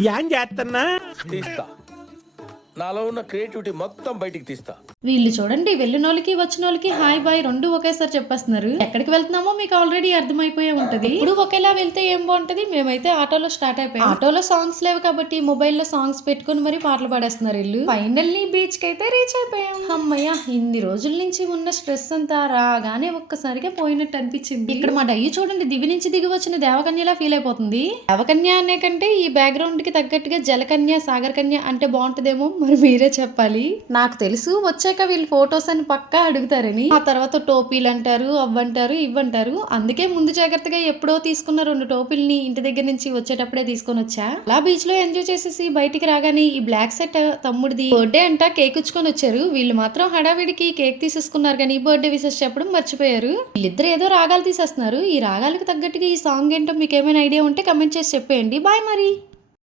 ఏం చేస్తున్నా తీస్తా నాలో ఉన్న క్రియేటివిటీ మొత్తం బయటికి తీస్తా. వీళ్ళు చూడండి వెళ్ళిన వాళ్ళకి వచ్చిన వాళ్ళకి హాయ్ బాయ్ రెండు ఒకేసారి చెప్పేస్తున్నారు. ఎక్కడికి వెళ్తున్నామో మీకు ఆల్రెడీ అర్థమైపోయే ఉంటది. ఇప్పుడు ఒకేలా వెళ్తే ఏం బాగుంటది? మేమైతే ఆటోలో స్టార్ట్ అయిపోయాం. ఆటోలో సాంగ్స్ లేవు కాబట్టి మొబైల్లో సాంగ్స్ పెట్టుకుని మరి పాటలు పాడేస్తున్నారు వీళ్ళు. ఫైనల్లీ బీచ్కి అయితే రీచ్ అయిపోయాం. అమ్మయ్య ఇన్ని రోజుల నుంచి ఉన్న స్ట్రెస్ అంతా రాగానే ఒక్కసారిగా పోయినట్టు అనిపించింది. ఇక్కడ మా డయ్యి చూడండి దివి నుంచి దిగి వచ్చిన దేవకన్యలా ఫీల్ అయిపోతుంది. దేవకన్య అనే కంటే ఈ బ్యాక్గ్రౌండ్కి తగ్గట్టుగా జలకన్య సాగర్ కన్య అంటే బాగుంటదేమో మరి మీరే చెప్పాలి. నాకు తెలుసు వచ్చాక వీళ్ళు ఫొటోస్ అని పక్కా అడుగుతారని. ఆ తర్వాత టోపీలు అంటారు అవ్వంటారు ఇవ్వంటారు అందుకే ముందు జాగ్రత్తగా ఎప్పుడో తీసుకున్న రెండు టోపీల్ని ఇంటి దగ్గర నుంచి వచ్చేటప్పుడే తీసుకొని వచ్చా. అలా బీచ్లో ఎంజాయ్ చేసేసి బయటికి రాగానే ఈ బ్లాక్ సెట్ తమ్ముడిది బర్త్డే అంట కేక్ ఇచ్చుకొని వచ్చారు. వీళ్ళు మాత్రం హడావిడికి కేక్ తీసేసుకున్నారు కానీ బర్త్డే విషెస్ చెప్పడం మర్చిపోయారు. వీళ్ళిద్దరు ఏదో రాగాలు తీసేస్తున్నారు. ఈ రాగాలకు తగ్గట్టుగా ఈ సాంగ్ ఏంటో మీకు ఏమైనా ఐడియా ఉంటే కమెంట్ చేసి చెప్పేయండి. బాయ్ మరి.